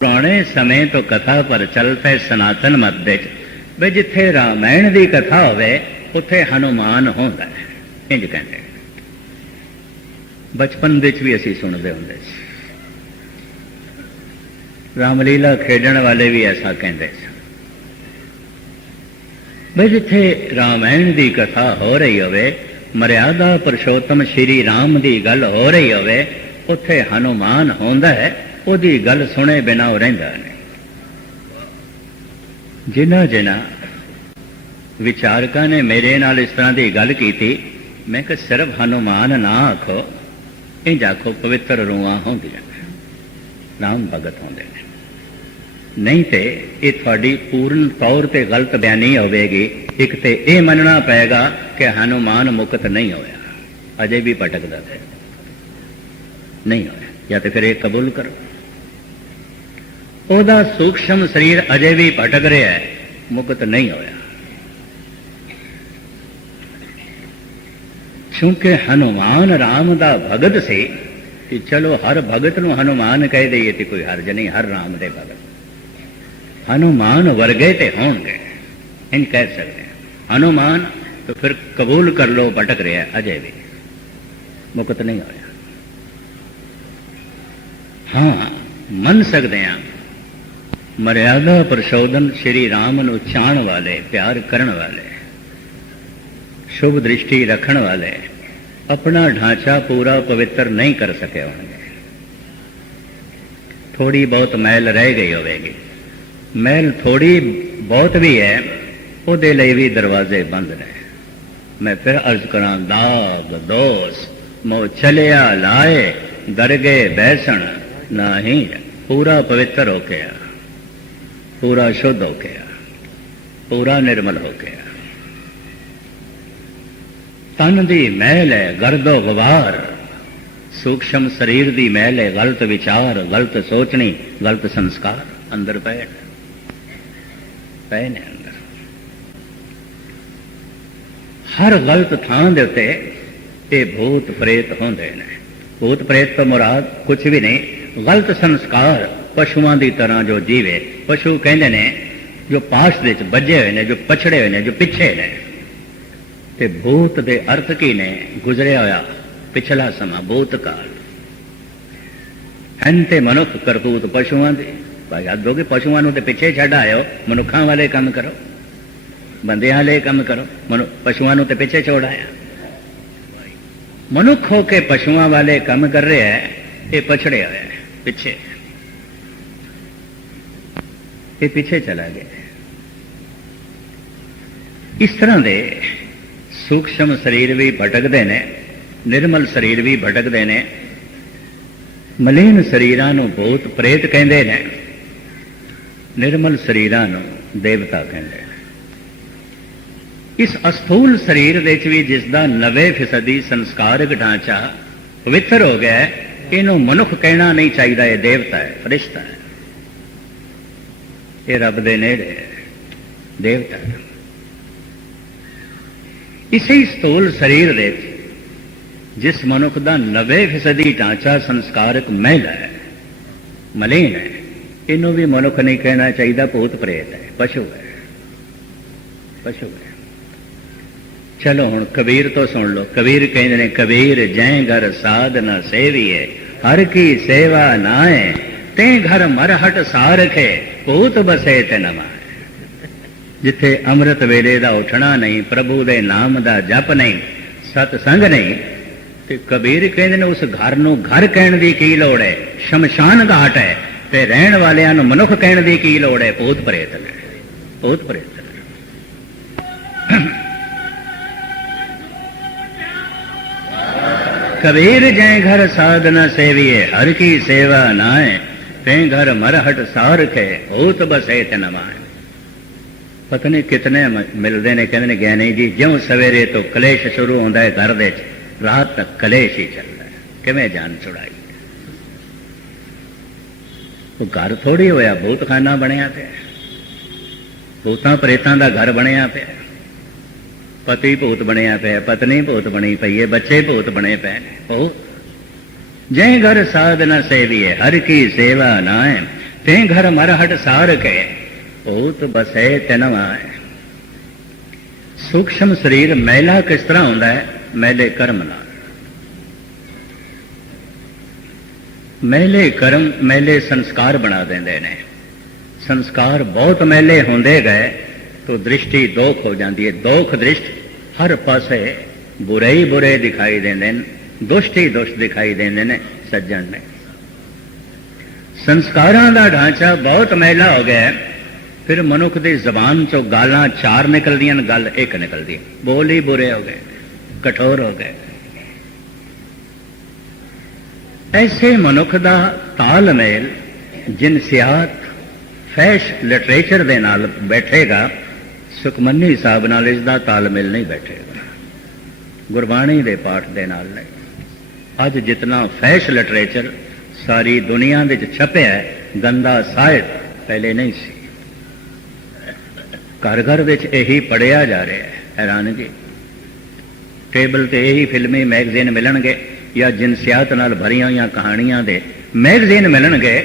ਪੁਰਾਣੇ ਸਮੇਂ ਤੋਂ ਕਥਾ ਪਰ ਚੱਲ ਪਏ ਸਨਾਤਨ ਮਤ ਵਿੱਚ। ਵੀ ਜਿੱਥੇ ਰਾਮਾਇਣ ਦੀ ਕਥਾ ਹੋਵੇ, ਉੱਥੇ ਹਨੂਮਾਨ ਹੁੰਦਾ ਹੈ। ਇੰਜ ਕਹਿੰਦੇ ਬਚਪਨ ਵਿੱਚ ਵੀ ਅਸੀਂ ਸੁਣਦੇ ਹੁੰਦੇ ਸੀ। ਰਾਮਲੀਲਾ ਖੇਡਣ ਵਾਲੇ ਵੀ ਐਸਾ ਕਹਿੰਦੇ ਸੀ। ਬਈ ਜਿੱਥੇ ਰਾਮਾਇਣ ਦੀ ਕਥਾ ਹੋ ਰਹੀ ਹੋਵੇ, ਮਰਿਆਦਾ ਪੁਰਸ਼ੋਤਮ ਸ਼੍ਰੀ ਰਾਮ ਦੀ ਗੱਲ ਹੋ ਰਹੀ ਹੋਵੇ, ਉੱਥੇ ਹਨੂਮਾਨ ਹੁੰਦਾ ਹੈ। ਉਹਦੀ ਗੱਲ ਸੁਣੇ ਬਿਨਾ ਉਹ ਰਹਿੰਦਾ ਨਹੀਂ। ਜਿਨ੍ਹਾਂ ਜਿਨ੍ਹਾਂ ਵਿਚਾਰਕਾਂ ਨੇ ਮੇਰੇ ਨਾਲ ਇਸ ਤਰ੍ਹਾਂ ਦੀ ਗੱਲ ਕੀਤੀ, ਮੈਂ ਕਿ ਸਿਰਫ ਹਨੂਮਾਨ ਨਾ ਆਖੋ, ਇੰਜ ਆਖੋ, ਪਵਿੱਤਰ ਰੂਹਾਂ ਹੁੰਦੀਆਂ ਨੇ ਨਾਮ ਭਗਤ ਹੁੰਦੇ ਨੇ। ਨਹੀਂ ਤੇ ਇਹ ਤੁਹਾਡੀ ਪੂਰਨ ਤੌਰ ਤੇ ਗਲਤ ਬਿਆਨੀ ਹੋਵੇਗੀ, ਇੱਕ ਤੇ ਇਹ ਮੰਨਣਾ ਪਏਗਾ ਕਿ ਹਨੂਮਾਨ ਮੁਕਤ ਨਹੀਂ ਹੋਇਆ, ਅਜੇ ਵੀ ਭਟਕਦਾ ਹੈ ਨਹੀਂ ਹੋਇਆ, ਜਾਂ ਤੇ ਫਿਰ ਇਹ ਕਬੂਲ ਕਰੋ। ਉਹਦਾ ਸੂਖਸ਼ਮ ਸਰੀਰ ਅਜੇ ਵੀ ਭਟਕ ਰਿਹਾ ਹੈ, ਮੁਕਤ ਨਹੀਂ ਹੋਇਆ। ਕਿਉਂਕਿ ਹਨੂਮਾਨ ਰਾਮ ਦਾ ਭਗਤ ਸੀ ਕਿ ਚਲੋ ਹਰ ਭਗਤ ਨੂੰ ਹਨੂਮਾਨ ਕਹਿ ਦਈਏ ਤੇ ਕੋਈ ਹਰਜ ਨਹੀਂ, ਹਰ ਰਾਮ ਦੇ ਭਗਤ। ਹਨੂਮਾਨ ਵਰਗੇ ਤੇ ਹੋਣਗੇ ਇੰਜ ਕਹਿ ਸਕਦੇ ਹਾਂ। ਹਨੂਮਾਨ ਤਾਂ ਫਿਰ ਕਬੂਲ ਕਰ ਲੋ ਭਟਕ ਰਿਹਾ ਅਜੇ ਵੀ। ਮੁਕਤ ਨਹੀਂ ਹੋਇਆ। ਹਾਂ, ਮੰਨ ਸਕਦੇ ਹਾਂ ਮਰਿਆਦਾ ਪ੍ਰਸ਼ੋਧਨ ਸ਼੍ਰੀ ਰਾਮ ਨੂੰ ਚਾਹਣ ਵਾਲੇ, ਪਿਆਰ ਕਰਨ ਵਾਲੇ, ਸ਼ੁਭ ਦ੍ਰਿਸ਼ਟੀ ਰੱਖਣ ਵਾਲੇ, ਆਪਣਾ ਢਾਂਚਾ ਪੂਰਾ ਪਵਿੱਤਰ ਨਹੀਂ ਕਰ ਸਕੇ ਹੋਣਗੇ। ਥੋੜੀ ਬਹੁਤ ਮੈਲ ਰਹਿ ਗਈ ਹੋਵੇਗੀ। ਮੈਲ ਥੋੜੀ ਬਹੁਤ ਵੀ ਹੈ, ਉਹਦੇ ਲਈ ਵੀ ਦਰਵਾਜ਼ੇ ਬੰਦ ਨੇ। ਮੈਂ ਫਿਰ ਅਰਜ਼ ਕਰਾਂ ਦਾਗ ਦੋਸ ਮੋ ਚਲਿਆ ਲਾਏ, ਦਰਗੇ ਬੈਸਣ, ਨਹੀਂ, ਪੂਰਾ ਪਵਿੱਤਰ ਹੋ ਕੇ ਆ ਪੂਰਾ ਸ਼ੁੱਧ ਹੋ ਕੇ ਆ ਪੂਰਾ ਨਿਰਮਲ ਹੋ ਕੇ ਆ ਤਨ ਦੀ ਮਹਿਲ ਹੈ ਗਰਦੋ ਗਵਾਰ, ਸੂਖਸ਼ਮ ਸਰੀਰ ਦੀ ਮਹਿਲ ਹੈ ਗਲਤ ਵਿਚਾਰ, ਗਲਤ ਸੋਚਣੀ, ਗਲਤ ਸੰਸਕਾਰ, ਅੰਦਰ ਪਏ ਪਏ ਨੇ ਅੰਦਰ। ਹਰ ਗਲਤ ਥਾਂ ਦੇ ਉੱਤੇ ਇਹ ਭੂਤ ਪ੍ਰੇਤ ਹੁੰਦੇ ਨੇ। ਭੂਤ ਪ੍ਰੇਤ ਤੋਂ ਮੁਰਾਦ ਕੁਝ ਵੀ ਨਹੀਂ, ਗਲਤ ਸੰਸਕਾਰ ਪਸ਼ੂਆਂ ਦੀ ਤਰ੍ਹਾਂ ਜੋ ਜੀਵੇ, ਪਸ਼ੂ ਕਹਿੰਦੇ ਨੇ, ਜੋ ਪਾਸ਼ ਦੇ ਵਿੱਚ ਵੱਜੇ ਹੋਏ ਨੇ, ਜੋ ਪਛੜੇ ਹੋਏ ਨੇ, ਜੋ ਪਿੱਛੇ ਨੇ। ਤੇ ਭੂਤ ਦੇ ਅਰਥ ਕੀ ਨੇ? ਗੁਜ਼ਰਿਆ ਹੋਇਆ ਪਿਛਲਾ ਸਮਾਂ ਭੂਤ ਕਾਲ ਹੰਤੇ ਮਨੁੱਖ ਕਰਤੂਤ ਪਸ਼ੂਆਂ ਦੇ। ਭਾਈ ਆਦੋਗੇ ਪਸ਼ੂਆਂ ਨੂੰ ਤੇ ਪਿੱਛੇ ਛੱਡ ਆਇਓ, ਮਨੁੱਖਾਂ ਵਾਲੇ ਕੰਮ ਕਰੋ। ਬੰਦਿਆਂ ਵਾਲੇ ਕੰਮ ਕਰੋ, ਮਨੁ, ਪਸ਼ੂਆਂ ਨੂੰ ਤੇ ਪਿੱਛੇ ਛੋੜ ਆਇਆ। ਮਨੁੱਖ ਹੋ ਕੇ ਪਸ਼ੂਆਂ ਵਾਲੇ ਕੰਮ ਕਰ ਰਿਹਾ ਹੈ, ਇਹ ਪਛੜਿਆ ਹੋਇਆ ਹੈ, ਪਿੱਛੇ। ਇਹ ਪਿੱਛੇ ਚਲਾ ਗਿਆ। ਇਸ ਤਰ੍ਹਾਂ ਦੇ ਸੂਖਸ਼ਮ ਸਰੀਰ ਵੀ ਭਟਕਦੇ ਨੇ, ਨਿਰਮਲ ਸਰੀਰ ਵੀ ਭਟਕਦੇ ਨੇ, ਮਲੀਨ ਸਰੀਰਾਂ ਨੂੰ ਬਹੁਤ ਪ੍ਰੇਤ ਕਹਿੰਦੇ ਨੇ, ਨਿਰਮਲ ਸਰੀਰਾਂ ਨੂੰ ਦੇਵਤਾ ਕਹਿੰਦੇ ਨੇ। ਇਸ ਅਸਥੂਲ ਸਰੀਰ ਵਿੱਚ ਵੀ ਜਿਸ ਦਾ 90% ਸੰਸਕਾਰਕ ਢਾਂਚਾ ਪਵਿੱਤਰ ਹੋ ਗਿਆ ਇਹਨੂੰ ਮਨੁੱਖ ਕਹਿਣਾ ਨਹੀਂ ਚਾਹੀਦਾ, ਇਹ ਦੇਵਤਾ ਹੈ, ਫਰਿਸ਼ਤਾ ਹੈ। ਇਹ ਰੱਬ ਦੇ ਨੇੜੇ ਹੈ, ਦੇਵਤਾ। ਹੈ ਇਸੇ ਸਥੂਲ ਸਰੀਰ ਦੇ ਜਿਸ ਮਨੁੱਖ ਦਾ 90% ਢਾਂਚਾ ਸੰਸਕਾਰਕ ਮਹਿਲਾ ਹੈ, ਮਲੀਨ ਹੈ, ਇਹਨੂੰ ਵੀ ਮਨੁੱਖ ਨਹੀਂ ਕਹਿਣਾ ਚਾਹੀਦਾ ਭੂਤ ਪ੍ਰੇਤ ਹੈ, ਪਸ਼ੂ ਹੈ। ਪਸ਼ੂ ਹੈ। ਚਲੋ ਹੁਣ ਕਬੀਰ ਤੋਂ ਸੁਣ ਲਓ। ਕਬੀਰ ਕਹਿੰਦੇ ਨੇ, ਕਬੀਰ ਜੈ ਘਰ ਸਾਧ ਨ ਸੇਵੀਏ, ਹਰ ਕੀ ਸੇਵਾ ਨਾ ਹੈ ਤੇ ਘਰ ਮਰਹਟ ਸਾਰਖੇ ਭੂਤ ਬਸੇ ਤੇ ਨਮਾ ਜਿੱਥੇ ਅੰਮ੍ਰਿਤ ਵੇਲੇ ਦਾ ਉਠਣਾ ਨਹੀਂ ਪ੍ਰਭੂ ਦੇ ਨਾਮ ਦਾ ਜਪ ਨਹੀਂ ਸਤ ਸੰਗ ਨਹੀਂ ਤੇ ਕਬੀਰ ਕਹਿੰਦੇ ਨੇ ਉਸ ਘਰ ਨੂੰ ਘਰ ਕਹਿਣ ਦੀ ਕੀ ਲੋੜ ਹੈ ਸ਼ਮਸ਼ਾਨ ਘਾਟ ਹੈ ਤੇ ਰਹਿਣ ਵਾਲਿਆਂ ਨੂੰ ਮਨੁੱਖ ਕਹਿਣ ਦੀ ਕੀ ਲੋੜ ਹੈ ਭੂਤ ਪ੍ਰੇਤ ਨੇ ਭੂਤ ਪ੍ਰੇਤ ਕਬੀਰ ਜੈ ਘਰ ਸਾਧਨਾ ਸੇਵੀਏ ਹਰ ਕੀ ਸੇਵਾ ਨਾਏ ਤੇ ਘਰ ਮਰਹਟ ਸਾਰਖੇ ਭੂਤ ਬਸੇ ਤੇ ਨਮਾਏ ਪਤਾ ਨਹੀਂ ਕਿਤਨੇ ਮਿਲਦੇ ਨੇ ਕਹਿੰਦੇ ਨੇ ਗਿਆਨੀ ਜੀ ਜਿਉਂ ਸਵੇਰੇ ਤੋਂ ਕਲੇਸ਼ ਸ਼ੁਰੂ ਹੁੰਦਾ ਹੈ ਘਰ ਦੇ ਵਿੱਚ ਰਾਤ ਤੱਕ ਕਲੇਸ਼ ਹੀ ਚੱਲਦਾ ਹੈ ਕਿਵੇਂ ਜਾਨ ਛੁਡਾਈ ਉਹ ਘਰ ਥੋੜੀ ਹੋਇਆ ਬਹੁਤ ਖਾਨਾ ਬਣਿਆ ਪਿਆ ਭੂਤਾਂ ਪ੍ਰੇਤਾਂ ਦਾ ਘਰ ਬਣਿਆ ਪਿਆ ਪਤੀ ਭੂਤ ਬਣਿਆ ਪਿਆ ਪਤਨੀ ਭੂਤ ਬਣੀ ਪਈ ਹੈ ਬੱਚੇ ਭੂਤ ਬਣੇ ਪਏ ਨੇ ਉਹ ਜੈ ਘਰ ਸਾਧਨਾ ਸੇਵੀਏ, ਹਰ ਕੀ ਸੇਵਾ ਨਾਏ ਤੇ ਘਰ ਮਰਹਟ ਸਾਰ ਕੇ ਭੂਤ ਬਸੇ ਤਨਵਾ ਸੂਖਸ਼ਮ ਸਰੀਰ ਮੈਲਾ ਕਿਸ ਤਰ੍ਹਾਂ ਹੁੰਦਾ ਹੈ? ਮੈਲੇ ਕਰਮ ਨਾਲ। ਮੈਲੇ ਕਰਮ, ਮੈਲੇ ਸੰਸਕਾਰ ਬਣਾ ਦਿੰਦੇ ਨੇ। ਸੰਸਕਾਰ ਬਹੁਤ ਮੈਲੇ ਹੁੰਦੇ ਗਏ, ਤਾਂ ਦ੍ਰਿਸ਼ਟੀ ਦੋਖ ਹੋ ਜਾਂਦੀ ਹੈ। ਦੋਖ ਦ੍ਰਿਸ਼ਟ ਹਰ ਪਾਸੇ ਬੁਰੇ ਹੀ ਬੁਰੇ ਦਿਖਾਈ ਦਿੰਦੇ ਨੇ। ਦੁਸ਼ਟ ਹੀ ਦੁਸ਼ਟ ਦਿਖਾਈ ਦਿੰਦੇ ਨੇ ਸੱਜਣ ਨੇ। ਸੰਸਕਾਰਾਂ ਦਾ ਢਾਂਚਾ ਬਹੁਤ ਮੈਲਾ ਹੋ ਗਿਆ ਫਿਰ ਮਨੁੱਖ ਦੀ ਜ਼ਬਾਨ ਚੋਂ ਗਾਲਾਂ ਚਾਰ ਨਿਕਲਦੀਆਂ ਨੇ, ਗੱਲ ਇੱਕ ਨਿਕਲਦੀ ਹੈ। ਬੋਲ ਹੀ ਬੁਰੇ ਹੋ ਗਏ, ਕਠੋਰ ਹੋ ਗਏ। ਐਸੇ ਮਨੁੱਖ ਦਾ ਤਾਲਮੇਲ ਜਿਨਸਿਆਤ ਫੈਸ਼ ਲਿਟਰੇਚਰ ਦੇ ਨਾਲ ਬੈਠੇਗਾ, ਸੁਖਮਨੀ ਸਾਹਿਬ ਨਾਲ ਇਸ ਦਾ ਤਾਲਮੇਲ ਨਹੀਂ ਬੈਠੇਗਾ। ਗੁਰਬਾਣੀ ਦੇ ਪਾਠ ਦੇ ਨਾਲ ਨਹੀਂ। ਅੱਜ ਜਿਤਨਾ ਫੈਸ਼ ਲਿਟਰੇਚਰ ਸਾਰੀ ਦੁਨੀਆ ਵਿੱਚ ਛਪਿਆ ਹੈ, ਗੰਦਾ ਸਾਹਿਤ ਪਹਿਲੇ ਨਹੀਂ ਸੀ। ਘਰ ਘਰ ਵਿੱਚ ਇਹੀ ਪੜਿਆ ਜਾ ਰਿਹਾ ਹੈ ਹੈਰਾਨਗੀ ਟੇਬਲ ਤੇ ਇਹੀ ਫਿਲਮੀ ਮੈਗਜ਼ੀਨ ਮਿਲਣਗੇ ਜਾਂ ਜਿਨਸਿਆਤ ਨਾਲ ਭਰੀਆਂ ਹੋਈਆਂ ਕਹਾਣੀਆਂ ਦੇ ਮੈਗਜ਼ੀਨ ਮਿਲਣਗੇ?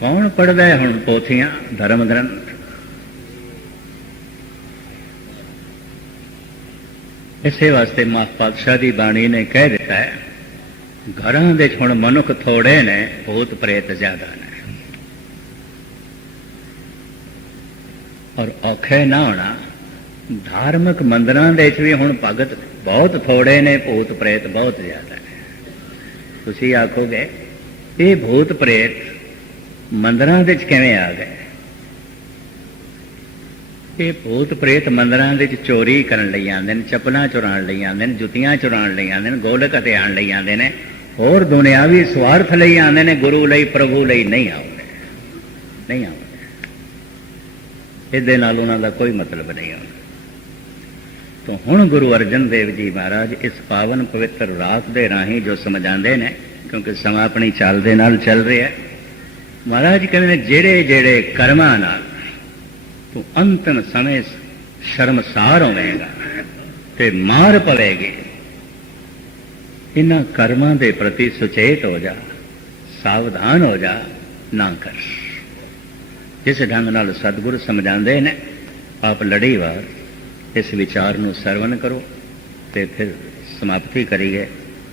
ਕੌਣ ਪੜਦਾ ਹੈ ਹੁਣ ਪੋਥੀਆਂ ਧਰਮ ਗ੍ਰੰਥ? ਇਸੇ ਵਾਸਤੇ ਮਾਂ ਪਾਤਸ਼ਾਹ ਦੀ ਬਾਣੀ ਨੇ ਕਹਿ ਦਿੱਤਾ ਹੈ ਘਰਾਂ ਵਿੱਚ ਹੁਣ ਮਨੁੱਖ ਥੋੜੇ ਨੇ ਭੂਤ ਪ੍ਰੇਤ ਜ਼ਿਆਦਾ ਨੇ। ਔਰ ਔਖੇ ਨਾ ਹੋਣਾ, ਧਾਰਮਿਕ ਮੰਦਰਾਂ ਦੇ ਵਿੱਚ ਵੀ ਹੁਣ ਭਗਤ ਬਹੁਤ ਥੋੜੇ ਨੇ, ਭੂਤ ਪ੍ਰੇਤ ਬਹੁਤ ਜ਼ਿਆਦਾ ਨੇ। ਤੁਸੀਂ ਆਖੋਗੇ, ਇਹ ਭੂਤ ਪ੍ਰੇਤ ਮੰਦਰਾਂ ਦੇ ਵਿੱਚ ਕਿਵੇਂ ਆ ਗਏ? ਇਹ ਭੂਤ ਪ੍ਰੇਤ ਮੰਦਰਾਂ ਦੇ ਵਿੱਚ ਚੋਰੀ ਕਰਨ ਲਈ ਆਉਂਦੇ ਨੇ, ਚੱਪਲਾਂ ਚੁਰਾਉਣ ਲਈ ਆਉਂਦੇ ਨੇ, ਜੁੱਤੀਆਂ ਚੁਰਾਉਣ ਲਈ ਆਉਂਦੇ ਨੇ, ਗੋਲਕ ਅਤੇ ਆਣ ਲਈ ਆਉਂਦੇ ਨੇ। ਹੋਰ ਦੁਨਿਆਵੀ ਸਵਾਰਥ ਲਈ ਆਉਂਦੇ ਨੇ, ਗੁਰੂ ਲਈ, ਪ੍ਰਭੂ ਲਈ ਨਹੀਂ ਆਉਂਦੇ। ਨਹੀਂ ਆਉਂਦੇ। ਇਹਦੇ ਨਾਲ ਉਹਨਾਂ ਦਾ ਕੋਈ ਮਤਲਬ ਨਹੀਂ ਆਉਂਦਾ। ਤਾਂ ਹੁਣ ਗੁਰੂ ਅਰਜਨ ਦੇਵ ਜੀ ਮਹਾਰਾਜ ਇਸ ਪਾਵਨ ਪਵਿੱਤਰ ਰਾਤ ਦੇ ਰਾਹੀਂ ਜੋ ਸਮਝਾਉਂਦੇ ਨੇ, ਕਿਉਂਕਿ ਸਮਾਂ ਆਪਣੀ ਚਾਲ ਦੇ ਨਾਲ ਚੱਲ ਰਿਹਾ ਹੈ, ਮਹਾਰਾਜ ਕਹਿੰਦੇ ਨੇ ਜਿਹੜੇ ਜਿਹੜੇ ਕਰਮਾਂ ਨਾਲ ਤੂੰ ਅੰਤਮ ਸਮੇਂ ਸ਼ਰਮਸਾਰ ਹੋਵੇਂਗਾ ਤੇ ਮਾਰ ਪਵੇਗੀ। ਇਹਨਾਂ ਕਰਮਾਂ ਦੇ ਪ੍ਰਤੀ ਸੁਚੇਤ ਹੋ ਜਾ, ਸਾਵਧਾਨ ਹੋ ਜਾ, ਨਾ ਕਰ। ਜਿਸ ਢੰਗ ਨਾਲ ਸਤਿਗੁਰ ਸਮਝਾਉਂਦੇ ਨੇ, ਆਪ ਲੜੀਵਾਰ ਇਸ ਵਿਚਾਰ ਨੂੰ ਸਰਵਨ ਕਰੋ ਤੇ ਫਿਰ ਸਮਾਪਤੀ ਕਰੀਏ।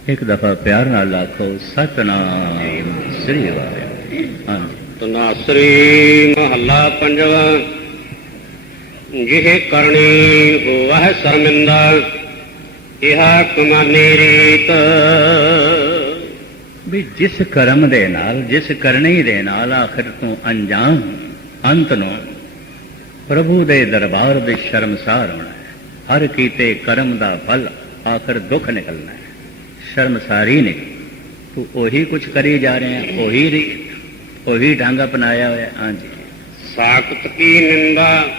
ਇੱਕ ਦਫਾ ਪਿਆਰ ਨਾਲ ਆਖੋ, ਸਤਨਾਮ ਸ੍ਰੀ ਵਾਹਿਗੁਰੂ। ਹਾਂਜੀ ਤਨਾਸਰੀ ਮਹੱਲਾ ਪੰਜਵਾ, ਜਿਹ ਕਰਨੀ ਹੋਵਹਿ ਸ਼ਰਮਿੰਦਾ ਇਹਾ ਕਮਾਨੇ ਰੀਤ। ਵੀ ਜਿਸ ਕਰਮ ਦੇ ਨਾਲ ਜਿਸ ਕਰਨੀ ਦੇ ਨਾਲ ਆਖਰ ਤੋਂ ਅਣਜਾਣ ਅੰਤ ਨੂੰ ਪ੍ਰਭੂ ਦੇ ਦਰਬਾਰ ਦੇ ਸ਼ਰਮਸਾਰ ਹੋਣਾ ਹੈ। ਹਰ ਕੀਤੇ ਕਰਮ ਦਾ ਫਲ ਆਖਰ ਦੁੱਖ ਨਿਕਲਣਾ ਹੈ। ਸ਼ਰਮਸਾਰੀ ਨਹੀਂ। ਤੂੰ ਉਹੀ ਕੁਝ ਕਰੀ ਜਾ ਰਿਹਾ ਹੈ ਉਹੀ ਰੀਤ ਉਹੀ ਢੰਗ ਅਪਣਾਇਆ ਹੋਇਆ। ਹਾਂਜੀ। ਸਾਖਤ ਕੀ ਨਿੰਦਾ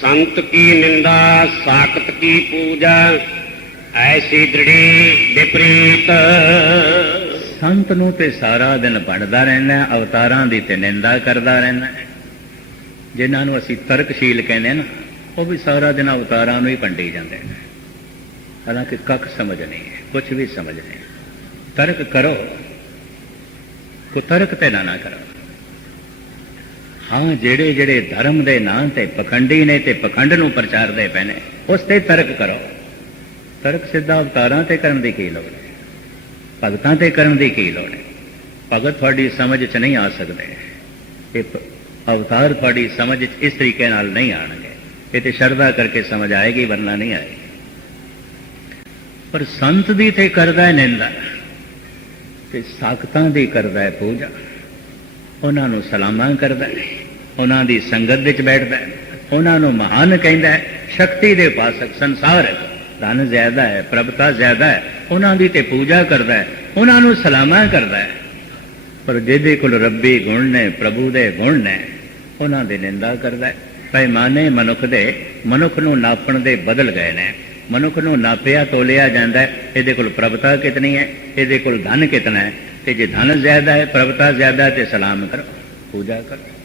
ਸੰਤ ਕੀ ਨਿੰਦਾ ਸਾਖਤ ਕੀ ਪੂਜਾ ਐਸੀ ਦ੍ਰਿੜੀ ਵਿਪਰੀਤ। ਸੰਤ ਨੂੰ ਤੇ ਸਾਰਾ ਦਿਨ ਪੜਦਾ ਰਹਿਣਾ ਅਵਤਾਰਾਂ ਦੀ ਤੇ ਨਿੰਦਾ ਕਰਦਾ ਰਹਿਣਾ ਹੈ। ਜਿਨ੍ਹਾਂ ਨੂੰ ਅਸੀਂ ਤਰਕਸ਼ੀਲ ਕਹਿੰਦੇ ਹਾਂ ਨਾ, ਉਹ ਵੀ ਸਾਰਾ ਦਿਨ ਅਵਤਾਰਾਂ ਨੂੰ ਹੀ ਪੰਡੀ ਜਾਂਦੇ ਨੇ। ਹਾਲਾਂਕਿ ਕੱਖ ਸਮਝ ਨਹੀਂ ਹੈ ਕੁਝ ਵੀ ਸਮਝ ਨਹੀਂ ਤਰਕ ਕਰੋ ਕੁਤਰਕ ਤੇ ਨਾ ਨਾ ਕਰੋ। ਹਾਂ ਜਿਹੜੇ ਜਿਹੜੇ ਧਰਮ ਦੇ ਨਾਂ ਤੇ ਪਖੰਡੀ ਨੇ ਤੇ ਪਖੰਡ ਨੂੰ ਪ੍ਰਚਾਰਦੇ ਪਏ ਨੇ, ਉਸ ਤੇ ਤਰਕ ਕਰੋ। ਤਰਕ ਸਿੱਧਾ ਅਵਤਾਰਾਂ ਤੇ ਕਰਨ ਦੀ ਕੀ ਲੋੜ ਹੈ? ਭਗਤਾਂ ਤੇ ਕਰਨ ਦੀ ਕੀ ਲੋੜ ਹੈ? ਭਗਤ ਤੁਹਾਡੀ ਸਮਝ 'ਚ ਨਹੀਂ ਆ ਸਕਦੇ। ਇਹ ਅਵਤਾਰ ਤੁਹਾਡੀ ਸਮਝ 'ਚ ਇਸ ਤਰੀਕੇ ਨਾਲ ਨਹੀਂ ਆਣਗੇ। ਇਹ ਤੇ ਸ਼ਰਧਾ ਕਰਕੇ ਸਮਝ ਆਏਗੀ, ਵਰਨਾ ਨਹੀਂ ਆਏਗੀ। ਪਰ ਸੰਤ ਦੀ ਤੇ ਕਰਦਾ ਹੈ ਨਿੰਦਾ। ਤੇ ਸਾਖਤਾਂ ਦੀ ਕਰਦਾ ਹੈ ਪੂਜਾ। ਉਹਨਾਂ ਨੂੰ ਸਲਾਮਾਂ ਕਰਦਾ ਹੈ। ਉਹਨਾਂ ਦੀ ਸੰਗਤ ਵਿੱਚ ਬੈਠਦਾ ਹੈ। ਉਹਨਾਂ ਨੂੰ ਮਹਾਨ ਕਹਿੰਦਾ ਹੈ। ਸ਼ਕਤੀ ਦੇ ਪਾਸਕ ਸੰਸਾਰ ਹੈ। ਧਨ ਜ਼ਿਆਦਾ ਹੈ, ਪ੍ਰਭਤਾ ਜ਼ਿਆਦਾ ਹੈ, ਉਹਨਾਂ ਦੀ ਤੇ ਪੂਜਾ ਕਰਦਾ ਹੈ, ਉਹਨਾਂ ਨੂੰ ਸਲਾਮਾਂ ਕਰਦਾ ਹੈ। ਪਰ ਜਿਹਦੇ ਕੋਲ ਰੱਬੀ ਗੁਣ ਨੇ, ਪ੍ਰਭੂ ਦੇ ਗੁਣ ਨੇ, ਉਹਨਾਂ ਦੀ ਨਿੰਦਾ ਕਰਦਾ ਹੈ। ਪੈਮਾਨੇ ਮਨੁੱਖ ਦੇ, ਮਨੁੱਖ ਨੂੰ ਨਾਪਣ ਦੇ ਬਦਲ ਗਏ ਨੇ। ਮਨੁੱਖ ਨੂੰ ਨਾਪਿਆ, ਤੋਲਿਆ ਜਾਂਦਾ ਹੈ। ਇਹਦੇ ਕੋਲ ਪ੍ਰਭਤਾ ਕਿਤਨੀ ਹੈ? ਇਹਦੇ ਕੋਲ ਧਨ ਕਿਤਨਾ ਹੈ? ਤੇ ਜੇ ਧਨ ਜ਼ਿਆਦਾ ਹੈ, ਪ੍ਰਭਤਾ ਜ਼ਿਆਦਾ ਤੇ ਸਲਾਮ ਕਰੋ, ਪੂਜਾ ਕਰੋ।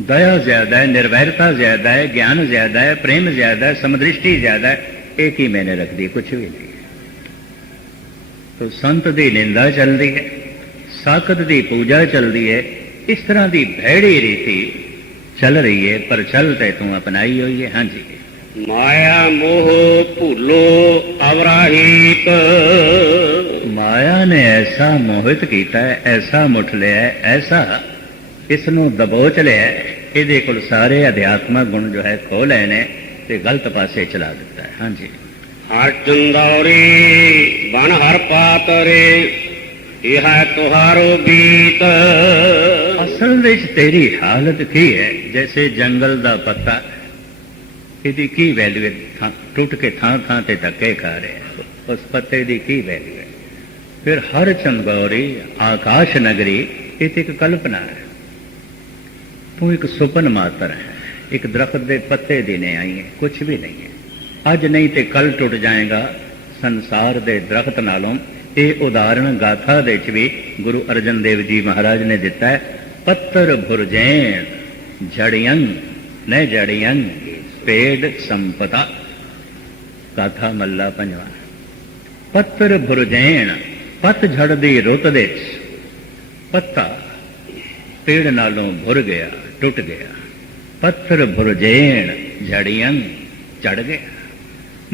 ਦਇਆ ਜ਼ਿਆਦਾ ਹੈ ਨਿਰਵੈਰਤਾ ਜ਼ਿਆਦਾ ਹੈ ਗਿਆਨ ਜ਼ਿਆਦਾ ਹੈ ਪ੍ਰੇਮ ਜ਼ਿਆਦਾ ਹੈ ਸਮਦ੍ਰਿਸ਼ਟੀ ਜ਼ਿਆਦਾ ਹੈ। ਇਹ ਕੀ ਮੈਨੇ ਰੱਖਦੀ ਕੁਝ ਵੀ ਨਹੀਂ। ਤੋ ਸੰਤ ਦੀ ਨਿੰਦਾ ਚੱਲਦੀ ਹੈ ਸਾਖਤ ਦੀ ਪੂਜਾ ਚੱਲਦੀ ਹੈ ਇਸ ਤਰ੍ਹਾਂ ਦੀ ਭੈੜੀ ਰੀਤੀ ਚੱਲ ਰਹੀ ਹੈ ਪਰ ਚੱਲ ਤੇ ਤੂੰ ਅਪਣਾਈ ਹੋਈ ਹੈ। ਹਾਂਜੀ। ਮਾਇਆ ਮੋਹ ਭੁੱਲੋ ਅਵਰਾਹੀਤ। ਮਾਇਆ ਨੇ ਐਸਾ ਮੋਹਿਤ ਕੀਤਾ ਐਸਾ ਮੁੱਠ ਲਿਆ ਐਸਾ ਇਸ ਨੂੰ ਦਬੋਚ ਲਿਆ ਇਹਦੇ ਕੋਲ ਸਾਰੇ ਅਧਿਆਤਮਕ ਗੁਣ ਜੋ ਹੈ ਖੋ ਲਏ ਨੇ ਤੇ ਗਲਤ ਪਾਸੇ ਚਲਾ ਦਿੱਤਾ ਹੈ। ਹਾਂਜੀ। ਹਰ ਚੰਦੌਰੀ ਬਨ ਹਰ ਪਾਤਰੇ ਇਹ ਹੈ ਤੁਹਾਰੋ ਗੀਤ ਅਸਲ ਵਿੱਚ ਤੇਰੀ ਹਾਲਤ ਕੀ ਹੈ? ਜੈਸੇ ਜੰਗਲ ਦਾ ਪੱਤਾ ਇਹਦੀ ਕੀ ਵੈਲਿਊ ਹੈ? ਟੁੱਟ ਕੇ ਥਾਂ ਥਾਂ ਤੇ ਧੱਕੇ ਖਾ ਰਿਹਾ ਉਸ ਪੱਤੇ ਦੀ ਕੀ ਵੈਲਿਊ ਹੈ? ਫਿਰ ਹਰ ਚੰਗੌਰੀ ਆਕਾਸ਼ ਨਗਰੀ ਇਹ ਤੇ ਇੱਕ ਕਲਪਨਾ ਹੈ। ਤੂੰ ਇੱਕ ਸੁਪਨ ਮਾਤਰ ਹੈ। ਇੱਕ ਦਰਖਤ ਦੇ ਪੱਤੇ ਦੀ ਨਹੀਂ ਆਈ ਹੈ ਕੁਝ ਵੀ ਨਹੀਂ ਹੈ। ਅੱਜ ਨਹੀਂ ਤੇ ਕੱਲ ਟੁੱਟ ਜਾਏਗਾ। ਸੰਸਾਰ ਦੇ ਦਰਖਤ ਨਾਲੋਂ ਇਹ ਉਦਾਹਰਣ ਗਾਥਾ ਦੇ ਵਿੱਚ ਵੀ ਗੁਰੂ ਅਰਜਨ ਦੇਵ ਜੀ ਮਹਾਰਾਜ ਨੇ ਦਿੱਤਾ ਹੈ, ਪੱਤਰ ਭੁਰਜੈਣ ਝੜੀਆਂ ਨੇ ਜੜੀਆਂ ਪੇੜ ਸੰਪਤਾ। ਗਾਥਾ ਮੱਲਾ ਪੰਜਵਾ। ਪੱਤਰ ਭੁਰਜੈਣ, ਪੱਤ ਝੜ ਦੀ ਰੁੱਤ ਦੇ ਪੱਤਾ ਪੇੜ ਨਾਲੋਂ ਭੁਰ ਗਿਆ। टूट गया पत्थर भुरजेण झड़ियंग चढ़ गया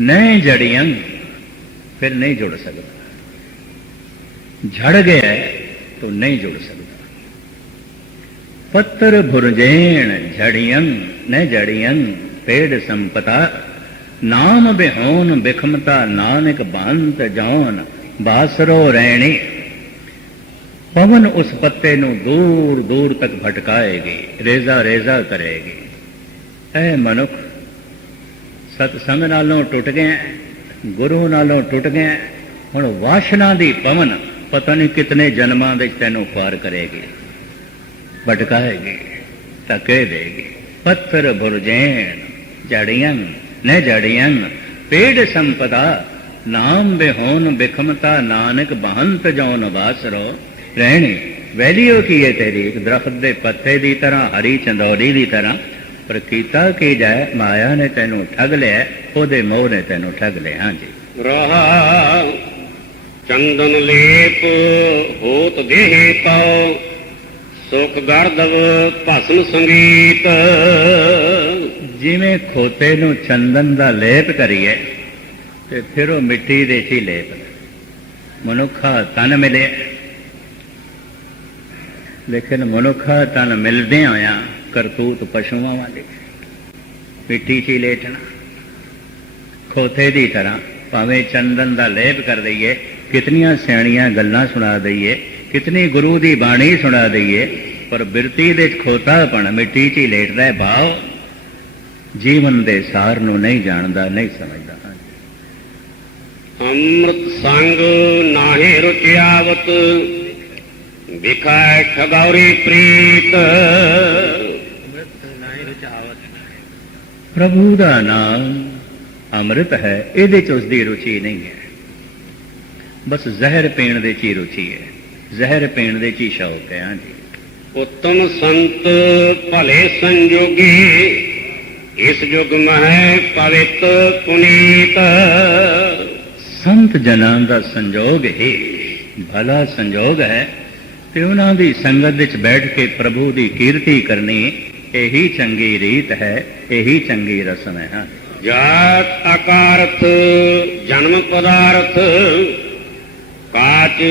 नए जड़ियंग फिर नहीं जुड़ सकता झड़ गया तो नहीं जुड़ सकता पत्थर भुरजेण झड़ियंग न जड़ियंग पेड़ संपदा नाम बिहोन बिखमता नानक बांत जौन बासरो रहणी ਪਵਨ ਉਸ ਪੱਤੇ ਨੂੰ ਦੂਰ ਦੂਰ ਤੱਕ ਭਟਕਾਏਗੀ, ਰੇਜ਼ਾ ਰੇਜ਼ਾ ਕਰੇਗੀ। ਐ ਮਨੁੱਖ, ਸਤਸੰਗ ਨਾਲੋਂ ਟੁੱਟ ਗਿਆ, ਗੁਰੂ ਨਾਲੋਂ ਟੁੱਟ ਗਿਆ, ਹੁਣ ਵਾਸ਼ਨਾ ਦੀ ਪਵਨ ਪਤਾ ਨਹੀਂ ਕਿਤਨੇ ਜਨਮਾਂ ਵਿੱਚ ਤੈਨੂੰ ਪਾਰ ਕਰੇਗੀ। ਭਟਕਾਏਗੀ, ਧੱਕੇ ਦੇਗੀ। ਪੱਥਰ ਭੁਰਜੈਣ ਜੜੀਆਂ, ਨੇ ਜੜੀਆਂ, ਪੇੜ ਸੰਪਦਾ, ਨਾਮ ਬਿਹੋਨ ਬਿਖਮਤਾ, ਨਾਨਕ ਬਹੰਤ ਜੋਨ ਬਾਸਰੋ ਰਹਿਣੀ। ਵੈਲਿਊ ਕੀ ਹੈ ਤੇਰੀ? ਇੱਕ ਦਰਖਤ ਦੇ ਪੱਤੇ ਦੀ ਤਰ੍ਹਾਂ ਹਰੀ ਚੰਦੌਲੀ ਦੀ ਤਰ੍ਹਾਂ। ਪਰ ਕੀਤਾ ਕੀ ਜਾਏ? ਮਾਇਆ ਨੇ ਤੈਨੂੰ ਠੱਗ ਲਿਆ ਉਹਦੇ ਮੋਹ ਨੇ ਤੈਨੂੰ ਠੱਗ ਲਿਆ। ਹਾਂਜੀ। ਰਹਾ ਚੰਦਨ ਲੇਪ ਹੋਤ ਦੇਹ ਪਾਉ ਸੁਖ ਗਰਦਵ ਭਸਨ ਸੰਗੀਤ। ਜਿਵੇਂ ਖੋਤੇ ਨੂੰ ਚੰਦਨ ਦਾ ਲੇਪ ਕਰੀਏ ਤੇ ਫਿਰ ਉਹ ਮਿੱਟੀ ਦੇ ਹੀ ਲੇਪ ਮਨੁੱਖਾ ਤਨ ਮਿਲੇ ਲੇਕਿਨ ਮਨੁੱਖ ਤਨ ਮਿਲਦੇ ਹੋਇਆ ਕਰਤੂਤ ਪਸ਼ੂਆਂ ਵਾਲੀ ਮਿੱਟੀ 'ਚ ਹੀ ਲੇਟਣਾ। ਖੋਤੇ ਦੀ ਤਰ੍ਹਾਂ ਭਾਵੇਂ ਚੰਦਨ ਦਾ ਲੇਪ ਕਰ ਦਈਏ, ਕਿਤਨੀਆਂ ਸਿਆਣੀਆਂ ਗੱਲਾਂ ਸੁਣਾ ਦਈਏ, ਕਿਤਨੀ ਗੁਰੂ ਦੀ ਬਾਣੀ ਸੁਣਾ ਦਈਏ, ਪਰ ਬਿਰਤੀ ਦੇ ਖੋਤਾਪਣ ਮਿੱਟੀ 'ਚ ਹੀ ਲੇਟਦਾ ਹੈ, ਭਾਵ ਜੀਵਨ ਦੇ ਸਾਰ ਨੂੰ ਨਹੀਂ ਜਾਣਦਾ, ਨਹੀਂ ਸਮਝਦਾ। ਅੰਮ੍ਰਿਤ ਸੰਗ ਨਾਹੇ ਰੁਚਿਆਵਤ ਵਿਖਾਇ ਠਗੌਰੀ ਪ੍ਰੀਤ। ਪ੍ਰਭੂ ਦਾ ਨਾਮ ਅੰਮ੍ਰਿਤ ਹੈ ਇਹਦੇ ਚ ਉਸ ਦੀ ਰੁਚੀ ਨਹੀਂ ਹੈ। ਬਸ ਜ਼ਹਿਰ ਪੀਣ ਦੇ ਚ ਹੀ ਰੁਚੀ ਹੈ। ਜ਼ਹਿਰ ਪੀਣ ਦੇ ਚ ਹੀ ਸ਼ੌਕ ਹੈ ਹਾਂਜੀ। ਉਤਮ ਸੰਤ ਭਲੇ ਸੰਜੋਗੀ ਇਸ ਯੁਗ ਮਹਿ ਪਵਿੱਤ ਪੁਨੀਤ। ਸੰਤ ਜਨਾਂ ਦਾ ਸੰਜੋਗ ਹੀ ਭਲਾ ਸੰਜੋਗ ਹੈ। ਤੇ ਉਹਨਾਂ ਦੀ ਸੰਗਤ ਵਿੱਚ ਬੈਠ ਕੇ ਪ੍ਰਭੂ ਦੀ ਕੀਰਤੀ ਕਰਨੀ ਇਹੀ ਚੰਗੀ ਰੀਤ ਹੈ ਇਹੀ ਚੰਗੀ ਰਸਮ ਹੈ। ਜਾਤ ਆਕਾਰਥ ਜਨਮ ਪਦਾਰਥ ਕਾਚ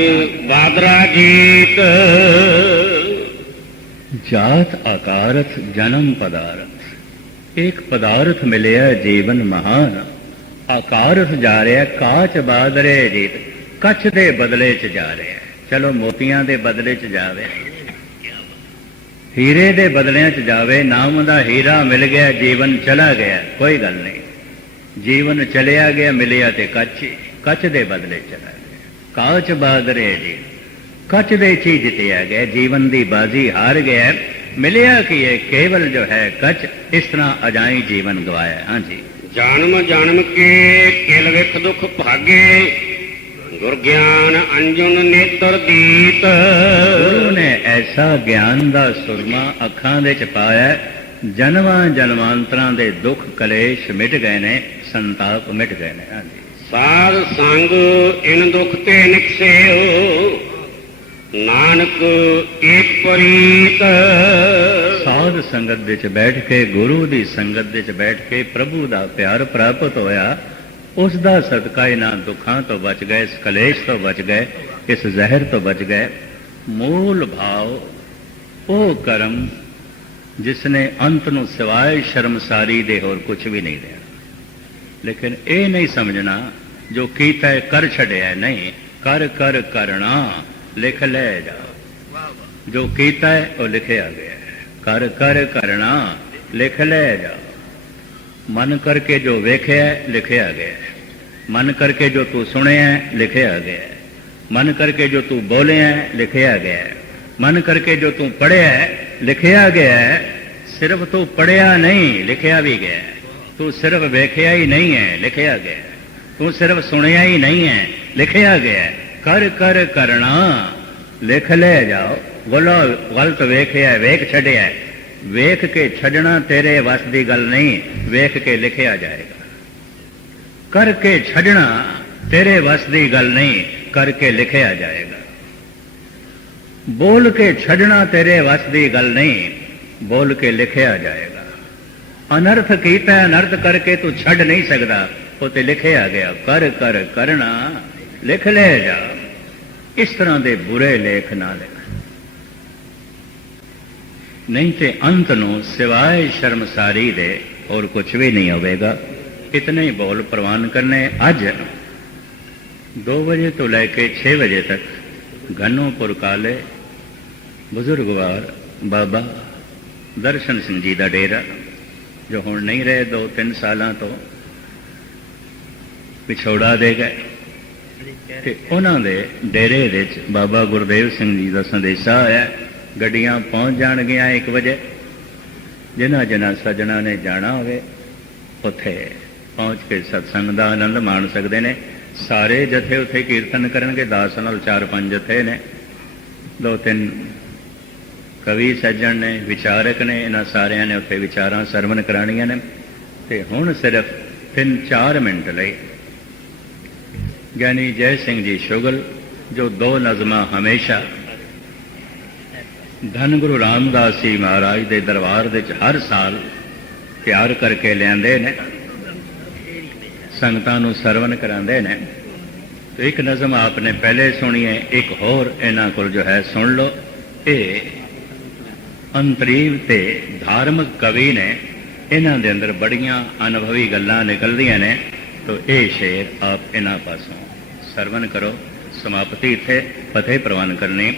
ਬਾਦਰਾ ਜੀਤ। ਜਾਤ ਆਕਾਰਥ ਜਨਮ ਪਦਾਰਥ। ਇੱਕ ਪਦਾਰਥ ਮਿਲਿਆ ਜੀਵਨ ਮਹਾਨ। ਆਕਾਰਥ ਜਾ ਰਿਹਾ ਕਾਚ ਬਾਦਰੇ ਜੀਤ ਕੱਚ ਦੇ ਬਦਲੇ ਚ ਜਾ ਰਿਹਾ। ਚਲੋ ਮੋਤੀਆਂ ਦੇ ਬਦਲੇ ਚ ਜਾਵੇ। ਹੀਰੇ ਦੇ ਬਦਲਿਆਂ ਚ ਜਾਵੇ, ਨਾਮ ਦਾ ਹੀਰਾ ਮਿਲ ਗਿਆ, ਜੀਵਨ ਚਲਾ ਗਿਆ, ਕੋਈ ਗੱਲ ਨਹੀਂ। ਜੀਵਨ ਚਲਿਆ ਗਿਆ, ਮਿਲਿਆ ਤੇ ਕੱਚ ਕੱਚ ਦੇ ਬਦਲੇ ਚਲਾ ਗਿਆ। ਕਾਚ ਬਾਦਰੇ ਜੀ, ਕੱਚ ਦੇ ਚੀ ਜਿੱਤਿਆ ਗਿਆ, ਜੀਵਨ ਦੀ ਬਾਜ਼ੀ ਹਾਰ ਗਿਆ। ਮਿਲਿਆ ਕਿ ਇਹ ਕੇਵਲ ਜੋ ਹੈ ਕੱਚ, ਇਸ ਤਰ੍ਹਾਂ ਅਜਾਈ ਜੀਵਨ ਗਵਾਇਆ। ਹਾਂਜੀ। ਜਨਮ ਜਨਮ ਕੇ, ਕਿਲ ਵਿਖ ਦੁਖ ਭਾਗੇ ਗੁਰ ਗਿਆਨ ਅੰਜੁਨ ਨੇਤਰ ਦੀਤ। ਗੁਰੂ ਨੇ ਐਸਾ ਗਿਆਨ ਦਾ ਸੁਰਮਾ ਅੱਖਾਂ ਦੇ ਚ ਪਾਇਆ ਜਨਮਾਂ ਜਨਮਾਂਤਰਾਂ ਦੇ ਦੁੱਖ ਕਲੇਸ਼ ਮਿਟ ਗਏ ਨੇ ਸੰਤਾਪ ਮਿਟ ਗਏ ਨੇ। ਹਾਂਜੀ। ਸਾਧ ਸੰਗ ਇਨ ਦੁਖ ਤੇ ਨਿਕਸਿਓ ਨਾਨਕ ਏਕ ਪ੍ਰੀਤ। ਸਾਧ ਸੰਗਤ ਵਿੱਚ ਬੈਠ ਕੇ ਗੁਰੂ ਦੀ ਸੰਗਤ ਵਿੱਚ ਬੈਠ ਕੇ ਪ੍ਰਭੂ ਦਾ ਪਿਆਰ ਪ੍ਰਾਪਤ ਹੋਇਆ ਉਸ ਦਾ ਸਦਕਾ ਇਹਨਾਂ ਦੁੱਖਾਂ ਤੋਂ ਬਚ ਗਏ, ਇਸ ਕਲੇਸ਼ ਤੋਂ ਬਚ ਗਏ, ਇਸ ਜ਼ਹਿਰ ਤੋਂ ਬਚ ਗਏ। ਮੂਲ ਭਾਵ ਉਹ ਕਰਮ ਜਿਸ ਨੇ ਅੰਤ ਨੂੰ ਸਿਵਾਏ ਸ਼ਰਮਸਾਰੀ ਦੇ ਹੋਰ ਕੁਝ ਵੀ ਨਹੀਂ ਦੇਣਾ ਲੇਕਿਨ ਇਹ ਨਹੀਂ ਸਮਝਣਾ, ਜੋ ਕੀਤਾ ਹੈ ਕਰ ਛੱਡਿਆ ਨਹੀਂ, ਕਰ ਕਰ ਕਰਨਾ ਲਿਖ ਲੈ ਜਾ। ਜੋ ਕੀਤਾ ਹੈ, ਉਹ ਲਿਖਿਆ ਗਿਆ ਕਰ ਕਰ ਕਰਨਾ ਲਿਖ ਲੈ ਜਾ। ਮਨ ਕਰਕੇ ਜੋ ਵੇਖਿਆ ਹੈ, ਲਿਖਿਆ ਗਿਆ ਹੈ। ਮਨ ਕਰਕੇ ਜੋ ਤੂੰ ਸੁਣਿਆ ਹੈ, ਲਿਖਿਆ ਗਿਆ ਹੈ। ਮਨ ਕਰਕੇ ਜੋ ਤੂੰ ਬੋਲਿਆ ਹੈ, ਲਿਖਿਆ ਗਿਆ ਹੈ। ਮਨ ਕਰਕੇ ਜੋ ਤੂੰ ਪੜਿਆ ਹੈ, ਲਿਖਿਆ ਗਿਆ ਹੈ। ਸਿਰਫ ਤੂੰ ਪੜਿਆ ਨਹੀਂ ਲਿਖਿਆ ਵੀ ਗਿਆ ਹੈ। ਤੂੰ ਸਿਰਫ ਵੇਖਿਆ ਹੀ ਨਹੀਂ ਹੈ ਲਿਖਿਆ ਗਿਆ ਹੈ। ਤੂੰ ਸਿਰਫ ਸੁਣਿਆ ਹੀ ਨਹੀਂ ਹੈ ਲਿਖਿਆ ਗਿਆ ਹੈ। ਕਰ ਕਰ ਕਰਨਾ ਲਿਖ ਲੈ ਜਾਓ। ਗਲੋ ਗਲਤ ਵੇਖਿਆ ਹੈ, ਵੇਖ ਛੱਡਿਆ ਵੇਖ ਕੇ ਛੱਡਣਾ ਤੇਰੇ ਵੱਸ ਦੀ ਗੱਲ ਨਹੀਂ, ਵੇਖ ਕੇ ਲਿਖਿਆ ਜਾਏਗਾ। ਕਰਕੇ ਛੱਡਣਾ ਤੇਰੇ ਵੱਸ ਦੀ ਗੱਲ ਨਹੀਂ, ਕਰਕੇ ਲਿਖਿਆ ਜਾਏਗਾ। ਬੋਲ ਕੇ ਛੱਡਣਾ ਤੇਰੇ ਵੱਸ ਦੀ ਗੱਲ ਨਹੀਂ, ਬੋਲ ਕੇ ਲਿਖਿਆ ਜਾਏਗਾ। ਅਨਰਥ ਕੀਤਾ, ਅਨਰਥ ਕਰਕੇ ਤੂੰ ਛੱਡ ਨਹੀਂ ਸਕਦਾ, ਉਹ ਤੇ ਲਿਖਿਆ ਗਿਆ, ਕਰ ਕਰ, ਕਰਨਾ, ਲਿਖ ਲੈ ਜਾ। ਇਸ ਤਰ੍ਹਾਂ ਦੇ ਬੁਰੇ ਲੇਖ ਨਾ ਲਿਖ। ਨਹੀਂ ਤੇ ਅੰਤ ਨੂੰ ਸਿਵਾਏ ਸ਼ਰਮਸਾਰੀ ਦੇ ਹੋਰ ਕੁਝ ਵੀ ਨਹੀਂ ਹੋਵੇਗਾ ਇਤਨੇ ਬੋਲ ਪ੍ਰਵਾਨ ਕਰਨੇ ਅੱਜ 2 ਵਜੇ ਤੋਂ ਲੈ ਕੇ 6 ਵਜੇ ਤੱਕ ਘਨੋਪੁਰ ਕਾਲੇ ਬਜ਼ੁਰਗਵਾਰ ਬਾਬਾ ਦਰਸ਼ਨ ਸਿੰਘ ਜੀ ਦਾ ਡੇਰਾ ਜੋ ਹੁਣ ਨਹੀਂ ਰਹੇ 2-3 ਸਾਲਾਂ ਤੋਂ ਵਿਛੋੜਾ ਦੇ ਗਏ ਤੇ ਉਹਨਾਂ ਦੇ ਡੇਰੇ ਵਿੱਚ ਬਾਬਾ ਗੁਰਦੇਵ ਸਿੰਘ ਜੀ ਦਾ ਸੰਦੇਸ਼ਾ ਆਇਆ ਗੱਡੀਆਂ ਪਹੁੰਚ ਜਾਣਗੀਆਂ 1 ਵਜੇ। ਜਿਨ੍ਹਾਂ ਜਿਨ੍ਹਾਂ ਸੱਜਣਾ ਨੇ ਜਾਣਾ ਹੋਵੇ, ਉੱਥੇ ਪਹੁੰਚ ਕੇ ਸਤਸੰਗ ਦਾ ਆਨੰਦ ਮਾਣ ਸਕਦੇ ਨੇ। ਸਾਰੇ ਜਥੇ ਉੱਥੇ ਕੀਰਤਨ ਕਰਨਗੇ 10 ਨਾਲ 4-5 ਜਥੇ ਨੇ। ਦੋ ਤਿੰਨ ਕਵੀ, ਸੱਜਣ ਨੇ, ਵਿਚਾਰਕ ਨੇ, ਇਹਨਾਂ ਸਾਰਿਆਂ ਨੇ ਉੱਥੇ ਵਿਚਾਰਾਂ ਸਰਵਨ ਕਰਾਣੀਆਂ ਨੇ। ਤੇ ਹੁਣ ਸਿਰਫ 3-4 ਮਿੰਟ ਲਈ ਗਿਆਨੀ ਜੈ ਸਿੰਘ ਜੀ ਸ਼ੁਗਲ, ਜੋ ਦੋ ਨਜ਼ਮਾਂ ਹਮੇਸ਼ਾ ਧੰਨ ਗੁਰੂ ਰਾਮਦਾਸ ਜੀ ਮਹਾਰਾਜ ਦੇ ਦਰਬਾਰ ਵਿੱਚ ਹਰ ਸਾਲ ਤਿਆਰ ਕਰਕੇ ਲਿਆਂਦੇ ਨੇ। ਸੰਗਤਾਂ ਨੂੰ ਸਰਵਨ ਕਰਾਉਂਦੇ ਨੇ। ਤੇ ਇੱਕ ਨਜ਼ਮ ਆਪਨੇ ਪਹਿਲੇ ਸੁਣੀ ਹੈ ਇੱਕ ਹੋਰ ਇਹਨਾਂ ਕੋਲ ਜੋ ਹੈ ਸੁਣ ਲਓ। ਇਹ ਅੰਤਰੀਵ ਤੇ ਧਾਰਮਿਕ ਕਵੀ ਨੇ, ਇਹਨਾਂ ਦੇ ਅੰਦਰ ਬੜੀਆਂ ਅਨੁਭਵੀ ਗੱਲਾਂ ਨਿਕਲਦੀਆਂ ਨੇ। ਤੋ ਇਹ ਸ਼ੇਰ ਆਪ ਇਹਨਾਂ ਪਾਸੋਂ ਸਰਵਨ ਕਰੋ। ਸਮਾਪਤੀ ਇੱਥੇ, ਫਤਿਹ ਪ੍ਰਵਾਨ ਕਰਨੀ।